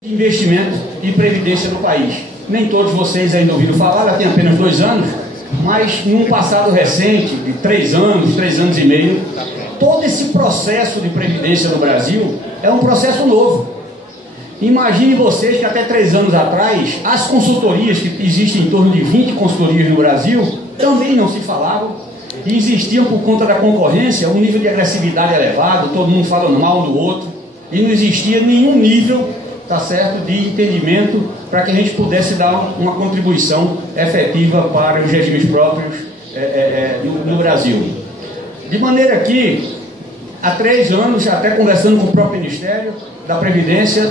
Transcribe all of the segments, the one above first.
de investimento e previdência no país. Nem todos vocês ainda ouviram falar, ela tem apenas 2 anos, mas num passado recente, de 3 anos e meio, todo esse processo de previdência no Brasil é um processo novo. Imagine vocês que até 3 anos atrás, as consultorias, que existem em torno de 20 consultorias no Brasil, também não se falavam e existiam por conta da concorrência, um nível de agressividade elevado, todo mundo falando mal do outro, e não existia nenhum nível, tá certo, de entendimento para que a gente pudesse dar uma contribuição efetiva para os regimes próprios no Brasil. De maneira que, há 3 anos, até conversando com o próprio Ministério da Previdência,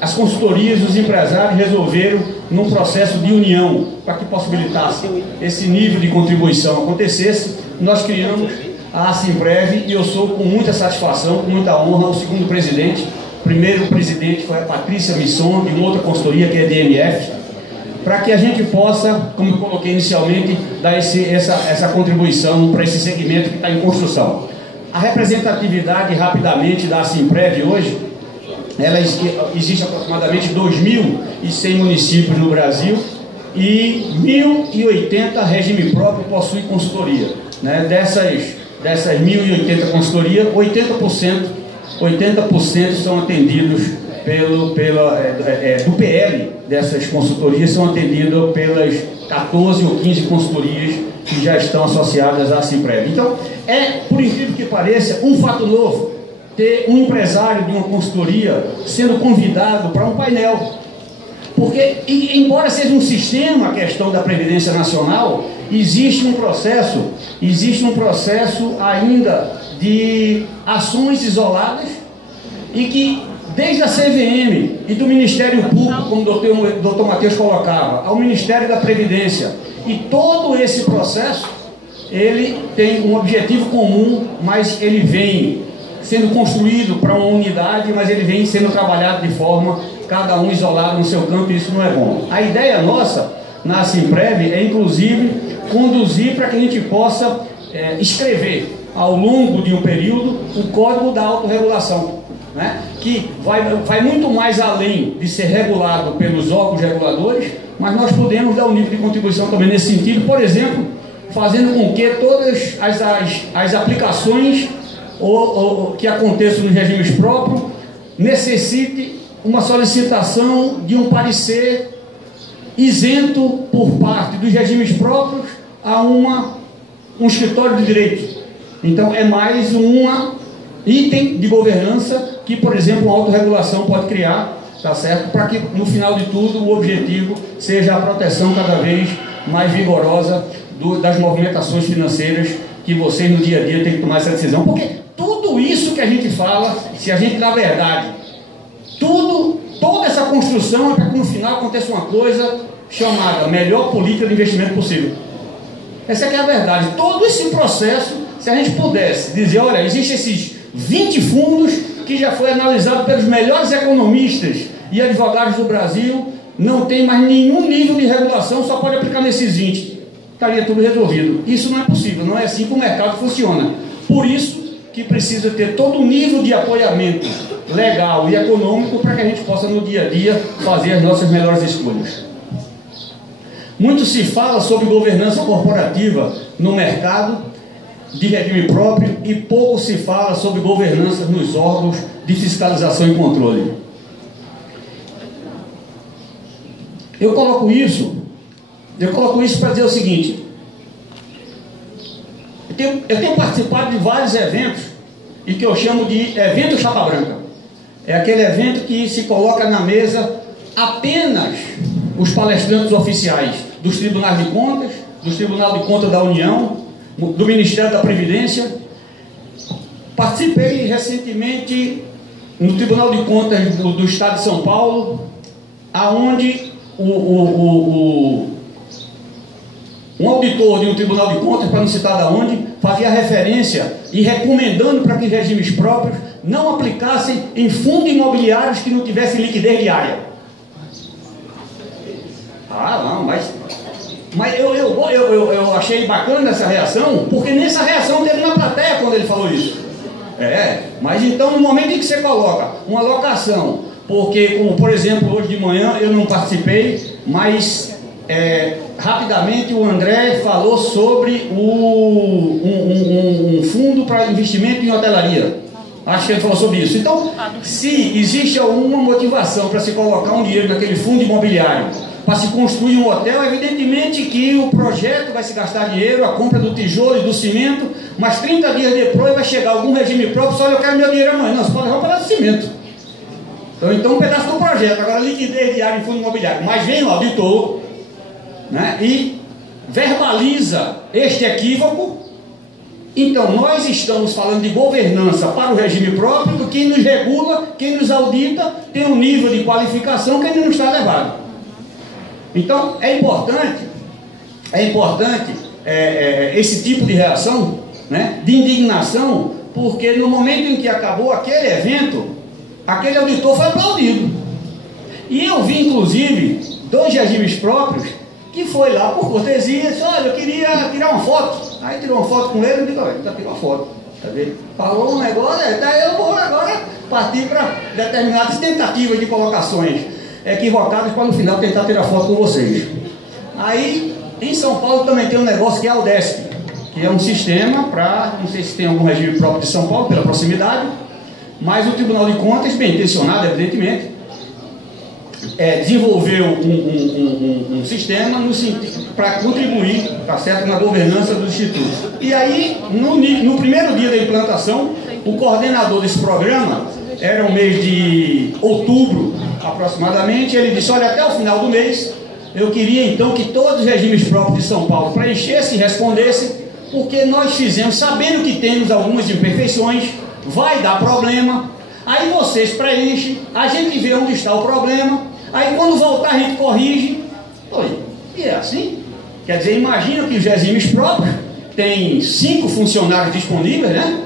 as consultorias, os empresários resolveram, num processo de união, para que possibilitasse esse nível de contribuição acontecesse, nós criamos a Assimprev, e eu sou com muita satisfação, com muita honra, o segundo presidente. O primeiro presidente foi a Patrícia Misson, de uma outra consultoria, que é a DMF, para que a gente possa, como eu coloquei inicialmente, dar essa contribuição para esse segmento que está em construção. A representatividade, rapidamente, da Assimprev hoje, ela existe aproximadamente 2.100 municípios no Brasil e 1.080 regime próprio possuem consultoria. Né? Dessas 1.080 consultorias, 80% são atendidos do PL dessas consultorias, são atendidos pelas 14 ou 15 consultorias que já estão associadas à Assimprev. Então, por incrível que pareça, um fato novo, ter um empresário de uma consultoria sendo convidado para um painel. Porque, embora seja um sistema a questão da Previdência Nacional, existe um processo ainda de ações isoladas e que, desde a CVM e do Ministério Público, como o doutor Matheus colocava, ao Ministério da Previdência, e todo esse processo, ele tem um objetivo comum, mas ele vem sendo construído para uma unidade, mas ele vem sendo trabalhado de forma, cada um isolado no seu campo, e isso não é bom. A ideia nossa, na Assimprev, é inclusive conduzir para que a gente possa escrever, ao longo de um período, o Código da Autorregulação, né? Que vai muito mais além de ser regulado pelos órgãos reguladores, mas nós podemos dar um nível de contribuição também nesse sentido, por exemplo, fazendo com que todas as aplicações que aconteçam nos regimes próprios necessite uma solicitação de um parecer isento por parte dos regimes próprios a um escritório de direito. Então é mais um item de governança que, por exemplo, a autorregulação pode criar, tá certo? Para que no final de tudo o objetivo seja a proteção cada vez mais vigorosa das movimentações financeiras que vocês no dia a dia têm que tomar essa decisão. Porque tudo isso que a gente fala, se a gente, na verdade, toda essa construção é para que no final aconteça uma coisa chamada melhor política de investimento possível. Essa é que é a verdade. Todo esse processo, se a gente pudesse dizer, olha, existem esses 20 fundos que já foi analisado pelos melhores economistas e advogados do Brasil, não tem mais nenhum nível de regulação, só pode aplicar nesses 20. Estaria tudo resolvido. Isso não é possível, não é assim que o mercado funciona. Por isso que precisa ter todo um nível de apoiamento legal e econômico para que a gente possa, no dia a dia, fazer as nossas melhores escolhas. Muito se fala sobre governança corporativa no mercado de regime próprio e pouco se fala sobre governança nos órgãos de fiscalização e controle. Eu coloco isso para dizer o seguinte: eu tenho participado de vários eventos e que eu chamo de evento chapa branca. É aquele evento que se coloca na mesa apenas os palestrantes oficiais dos Tribunais de Contas, do Tribunal de Contas da União, do Ministério da Previdência. Participei recentemente no Tribunal de Contas do Estado de São Paulo, aonde um auditor de um Tribunal de Contas, para não citar de onde, fazia referência e recomendando para que os regimes próprios não aplicassem em fundos imobiliários que não tivessem liquidez diária. Não, mas eu achei bacana essa reação, porque nessa reação teve na plateia quando ele falou isso. Mas então, no momento em que você coloca uma alocação porque, como por exemplo, hoje de manhã eu não participei, mas rapidamente o André falou sobre um fundo para investimento em hotelaria. Acho que ele falou sobre isso. Então, se existe alguma motivação para se colocar um dinheiro naquele fundo imobiliário, para se construir um hotel, evidentemente que o projeto vai se gastar dinheiro, a compra do tijolo e do cimento, mas 30 dias depois vai chegar algum regime próprio, só eu quero meu dinheiro amanhã. Não, você pode levar um pedaço de cimento. Então um pedaço do projeto, agora liquidez diária em fundo imobiliário. Mas vem o auditor, né, e verbaliza este equívoco. Então, nós estamos falando de governança para o regime próprio, quem nos regula, quem nos audita, tem um nível de qualificação que ainda não está elevado. Então, é importante esse tipo de reação, né, de indignação, porque no momento em que acabou aquele evento, aquele auditor foi aplaudido. E eu vi, inclusive, 2 regimes próprios que foi lá por cortesia, disse, olha, eu queria tirar uma foto. Aí tirou uma foto com ele, eu digo, olha, já tirou uma foto. Tá vendo? Falou um negócio, daí eu vou agora partir para determinadas tentativas de colocações equivocadas para no final tentar tirar foto com vocês. Aí, em São Paulo também tem um negócio que é a Udesp, que é um sistema para, não sei se tem algum regime próprio de São Paulo, pela proximidade, mas o Tribunal de Contas, bem intencionado, evidentemente, desenvolveu um sistema para contribuir, tá certo, na governança dos institutos. E aí, no primeiro dia da implantação, o coordenador desse programa, era o mês de outubro aproximadamente, ele disse, olha, até o final do mês, eu queria então que todos os regimes próprios de São Paulo preenchessem e respondessem, porque nós fizemos, sabendo que temos algumas imperfeições, vai dar problema. Aí vocês preenchem, a gente vê onde está o problema, aí quando voltar a gente corrige. Oi, e é assim? Quer dizer, imagina que os regimes próprios têm 5 funcionários disponíveis, né?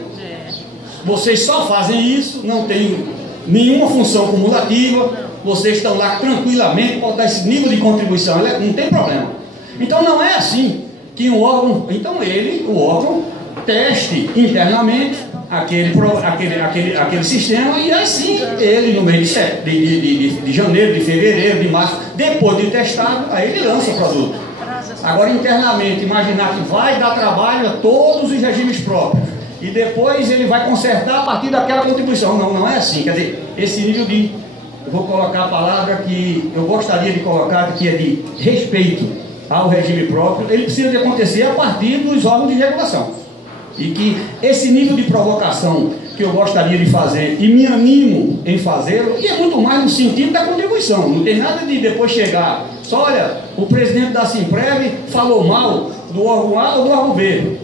Vocês só fazem isso, não tem nenhuma função cumulativa, vocês estão lá tranquilamente, pode dar esse nível de contribuição, não tem problema. Então não é assim que um órgão, então o órgão teste internamente aquele sistema, e assim ele no mês de janeiro, de fevereiro, de março, depois de testado, aí ele lança o produto. Agora internamente, imaginar que vai dar trabalho a todos os regimes próprios e depois ele vai consertar a partir daquela contribuição, não é assim. Quer dizer, esse nível de, eu vou colocar a palavra que eu gostaria de colocar, que é de respeito ao regime próprio, ele precisa de acontecer a partir dos órgãos de regulação. E que esse nível de provocação que eu gostaria de fazer, e me animo em fazê-lo, e é muito mais no sentido da contribuição, não tem nada de depois chegar, só olha, o presidente da Simprev falou mal do órgão A ou do órgão B,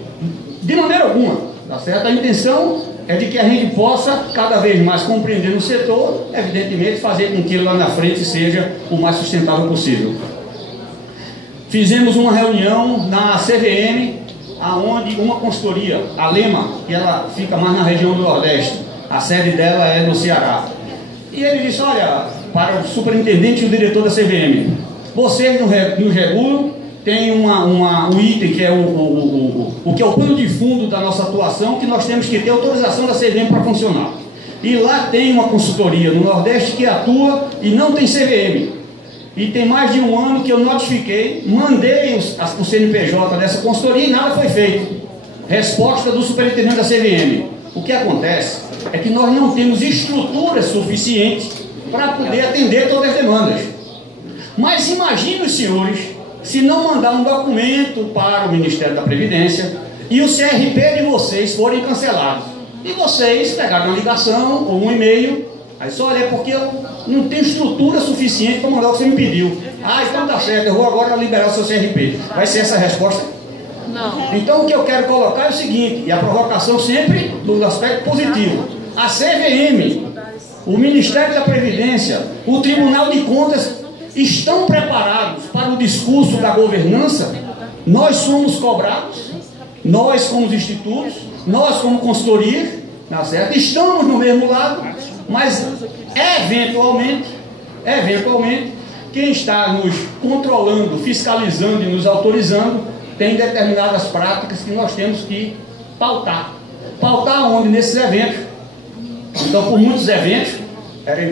de maneira alguma, tá certo? A intenção é de que a gente possa cada vez mais compreender no setor, evidentemente fazer com que ele lá na frente seja o mais sustentável possível. Fizemos uma reunião na CVM, aonde uma consultoria, a Lema, que ela fica mais na região do Nordeste, a sede dela é no Ceará. E ele disse, olha, para o superintendente e o diretor da CVM, vocês nos regulam, tem um item que é o que é o plano de fundo da nossa atuação, que nós temos que ter autorização da CVM para funcionar. E lá tem uma consultoria no Nordeste que atua e não tem CVM. E tem mais de um ano que eu notifiquei, mandei o CNPJ dessa consultoria e nada foi feito. Resposta do superintendente da CVM. O que acontece é que nós não temos estrutura suficiente para poder atender todas as demandas. Mas imagine os senhores, se não mandar um documento para o Ministério da Previdência e o CRP de vocês forem cancelados. E vocês pegaram uma ligação ou um e-mail, aí só olha, porque eu não tenho estrutura suficiente para mandar o que você me pediu. Ah, então tá certo, eu vou agora liberar o seu CRP. Vai ser essa a resposta? Não. Então o que eu quero colocar é o seguinte, e a provocação sempre do aspecto positivo. A CVM, o Ministério da Previdência, o Tribunal de Contas estão preparados para o discurso da governança. Nós somos cobrados, nós como institutos, nós como consultoria, tá certo? Estamos no mesmo lado, mas eventualmente, quem está nos controlando, fiscalizando e nos autorizando, tem determinadas práticas que nós temos que pautar. Pautar onde? Nesses eventos. Então, por muitos eventos,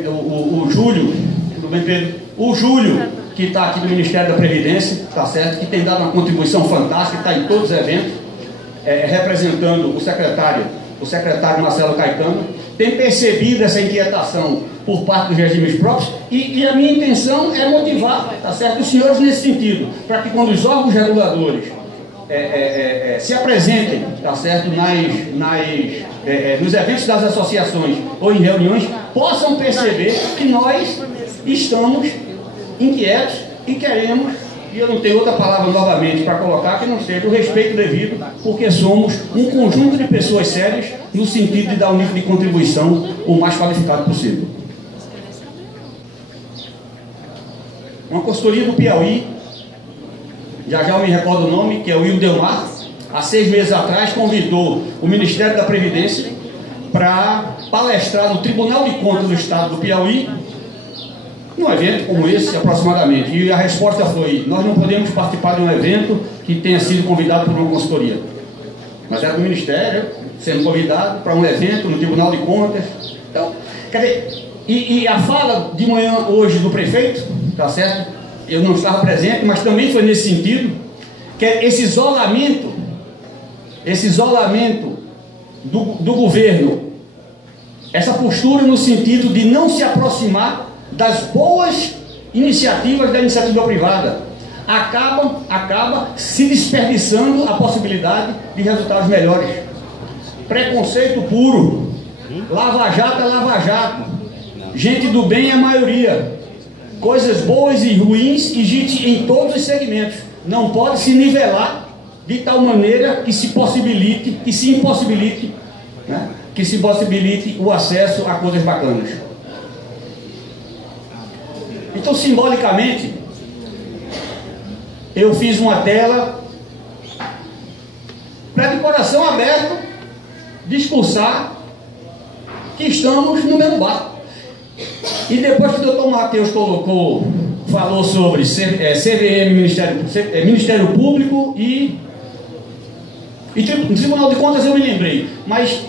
o Júlio, tudo bem, Pedro? O Júlio, que está aqui do Ministério da Previdência, tá certo? Que tem dado uma contribuição fantástica, está em todos os eventos, representando o secretário Marcelo Caetano, tem percebido essa inquietação por parte dos regimes próprios e a minha intenção é motivar, tá certo, os senhores nesse sentido, para que quando os órgãos reguladores se apresentem, tá certo, nos eventos das associações ou em reuniões, possam perceber que nós estamos inquietos e queremos, e eu não tenho outra palavra novamente para colocar que não seja o respeito devido, porque somos um conjunto de pessoas sérias no sentido de dar um nível de contribuição o mais qualificado possível. Uma consultoria do Piauí, já eu me recordo o nome, que é o Wildelmar, há 6 meses atrás convidou o Ministério da Previdência para palestrar no Tribunal de Contas do Estado do Piauí, num evento como esse aproximadamente, e a resposta foi: nós não podemos participar de um evento que tenha sido convidado por uma consultoria. Mas era do Ministério sendo convidado para um evento no Tribunal de Contas. Então, quer dizer, e a fala de manhã hoje do prefeito, tá certo? Eu não estava presente, mas também foi nesse sentido, que é esse isolamento do governo, essa postura no sentido de não se aproximar das boas iniciativas da iniciativa privada, acaba se desperdiçando a possibilidade de resultados melhores. Preconceito puro, lava-jato é lava-jato, gente do bem é a maioria, coisas boas e ruins existe em todos os segmentos, não pode se nivelar de tal maneira que se impossibilite o acesso a coisas bacanas. Então, simbolicamente, eu fiz uma tela para, de coração aberto, discursar que estamos no mesmo barco. E depois que o doutor Matheus falou sobre CVM, Ministério Público e Tribunal de Contas, eu me lembrei, mas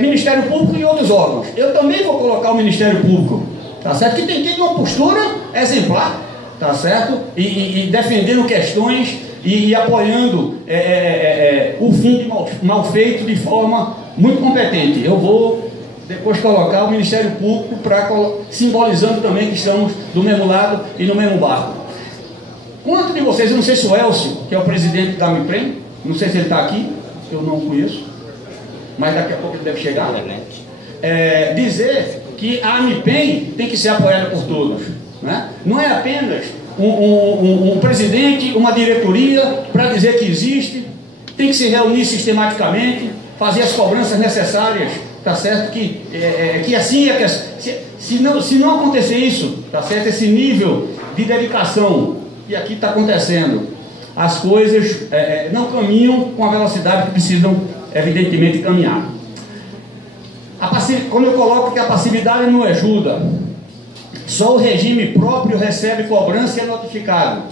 Ministério Público e outros órgãos. Eu também vou colocar o Ministério Público, tá certo? Que tem uma postura exemplar, tá certo? E defendendo questões e apoiando o fim de mal feito de forma muito competente. Eu vou depois colocar o Ministério Público simbolizando também que estamos do mesmo lado e no mesmo barco. Quanto de vocês, eu não sei se o Elcio, que é o presidente da MIPREM, não sei se ele está aqui, eu não conheço, mas daqui a pouco ele deve chegar, dizer que a AMIPEM tem que ser apoiada por todos, né? Não é apenas um presidente, uma diretoria para dizer que existe, tem que se reunir sistematicamente, fazer as cobranças necessárias, tá certo? Que assim se não acontecer isso, tá certo? Esse nível de dedicação que aqui está acontecendo, as coisas não caminham com a velocidade que precisam, evidentemente, caminhar. Quando eu coloco que a passividade não ajuda, só o regime próprio recebe cobrança e é notificado.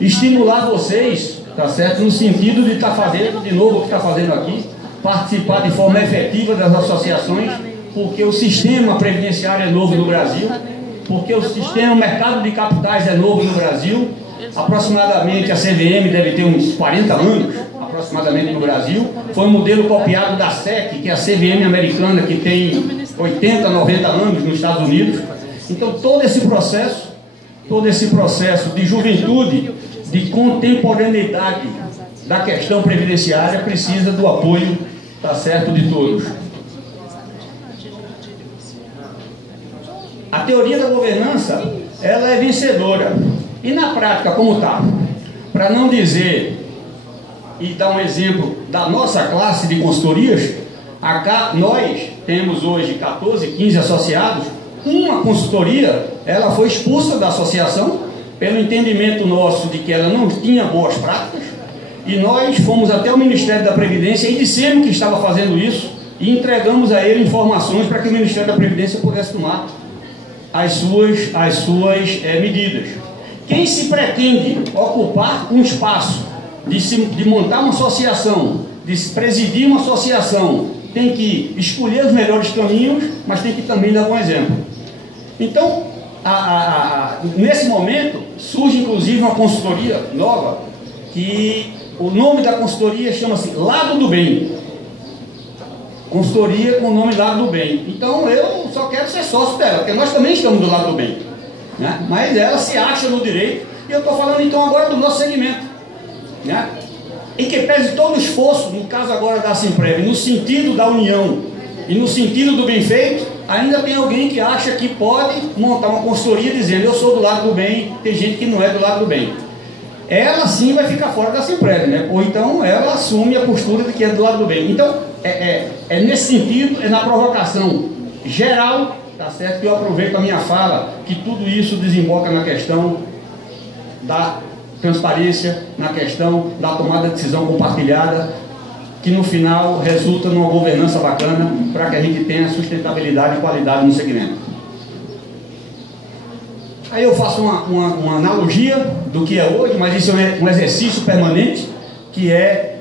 Estimular vocês, tá certo? No sentido de estar fazendo, de novo o que está fazendo aqui, participar de forma efetiva das associações, porque o sistema previdenciário é novo no Brasil, porque o mercado de capitais é novo no Brasil. Aproximadamente a CVM deve ter uns 40 anos, aproximadamente no Brasil. Foi um modelo copiado da SEC, que é a CVM americana, que tem 80, 90 anos nos Estados Unidos. Então todo esse processo de juventude, de contemporaneidade da questão previdenciária precisa do apoio, tá certo, de todos. A teoria da governança, ela é vencedora. E na prática, como está? Para não dizer e dar um exemplo da nossa classe de consultorias, nós temos hoje 14, 15 associados. Uma consultoria, ela foi expulsa da associação pelo entendimento nosso de que ela não tinha boas práticas, e nós fomos até o Ministério da Previdência e dissemos que estava fazendo isso e entregamos a ele informações para que o Ministério da Previdência pudesse tomar as suas medidas. Quem se pretende ocupar um espaço de montar uma associação, de presidir uma associação tem que escolher os melhores caminhos, mas tem que também dar bom exemplo. Então, nesse momento, surge inclusive uma consultoria nova, que o nome da consultoria chama-se Lado do Bem. Consultoria com o nome Lado do Bem. Então eu só quero ser sócio dela, porque nós também estamos do lado do bem, né? Mas ela se acha no direito, e eu estou falando então agora do nosso segmento, né? Em que pese todo o esforço, no caso agora da Simprev, no sentido da união e no sentido do bem feito, ainda tem alguém que acha que pode montar uma consultoria dizendo eu sou do lado do bem, tem gente que não é do lado do bem. Ela sim vai ficar fora da Simprev, né? Ou então ela assume a postura de que é do lado do bem. Então, é nesse sentido, é na provocação geral, tá certo? Que eu aproveito a minha fala, que tudo isso desemboca na questão da transparência, na questão da tomada de decisão compartilhada, que no final resulta numa governança bacana para que a gente tenha sustentabilidade e qualidade no segmento. Aí eu faço uma analogia do que é hoje, mas isso é um exercício permanente, que é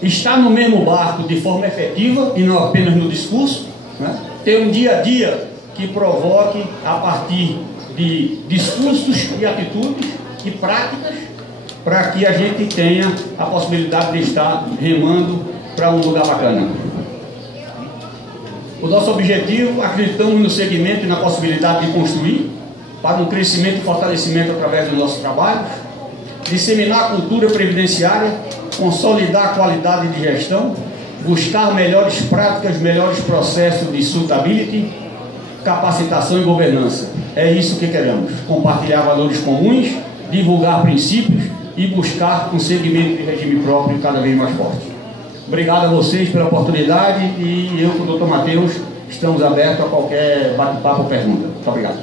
estar no mesmo barco de forma efetiva e não apenas no discurso, né? Ter um dia a dia que provoque a partir de discursos e atitudes e práticas, para que a gente tenha a possibilidade de estar remando para um lugar bacana. O nosso objetivo, acreditamos no segmento e na possibilidade de construir para um crescimento e fortalecimento através do nosso trabalho, disseminar a cultura previdenciária, consolidar a qualidade de gestão, buscar melhores práticas, melhores processos de suitability, capacitação e governança. É isso que queremos, compartilhar valores comuns, divulgar princípios e buscar um segmento de regime próprio cada vez mais forte. Obrigado a vocês pela oportunidade, e eu com o Dr. Matheus estamos abertos a qualquer bate-papo ou pergunta. Muito obrigado.